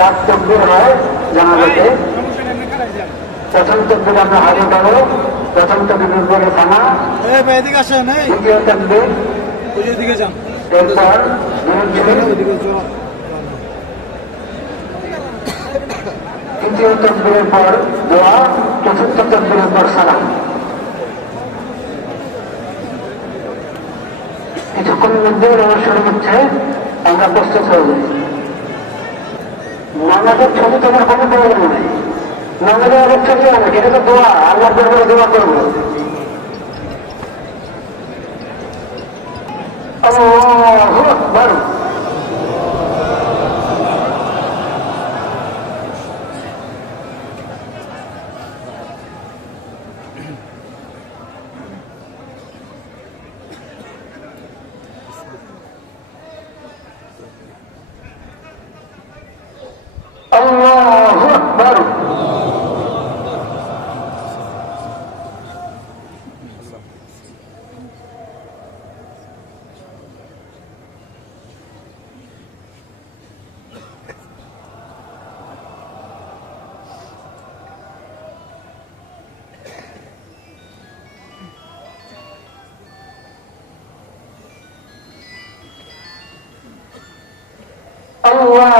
চার তকবির হয় জানাজাতে প্রথম তকবির আমরা হারিয়ে গেল। প্রথম তকবির পরে থানা। দ্বিতীয় তকবির এরপর। তৃতীয় তকবিরের পর দোয়া চতুর্থ তকবিরের পর সালাম। কিছুক্ষণের মধ্যে রহস্য হচ্ছে আমরা প্রস্তুত হয়ে যাই নামাজের ছবি তোমার কোনো প্রয়োজন নেই। নামাজে অনেক ছবি অনেক এটা তো দোয়া আল্লাহ করব দোয়া করব। আল্লাহু আল্লাহু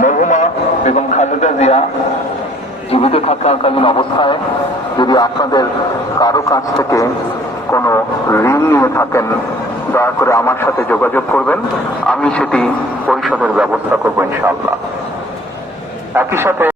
মরহুমা এবং খালেদা জিয়া জীবিত থাকাকালীন অবস্থায় যদি আপনাদের কারও কাছ থেকে কোনো ঋণ নিয়ে থাকেন, দয়া করে আমার সাথে যোগাযোগ করবেন। আমি সেটি পরিশোধের ব্যবস্থা করব ইনশাআল্লাহ। একই সাথে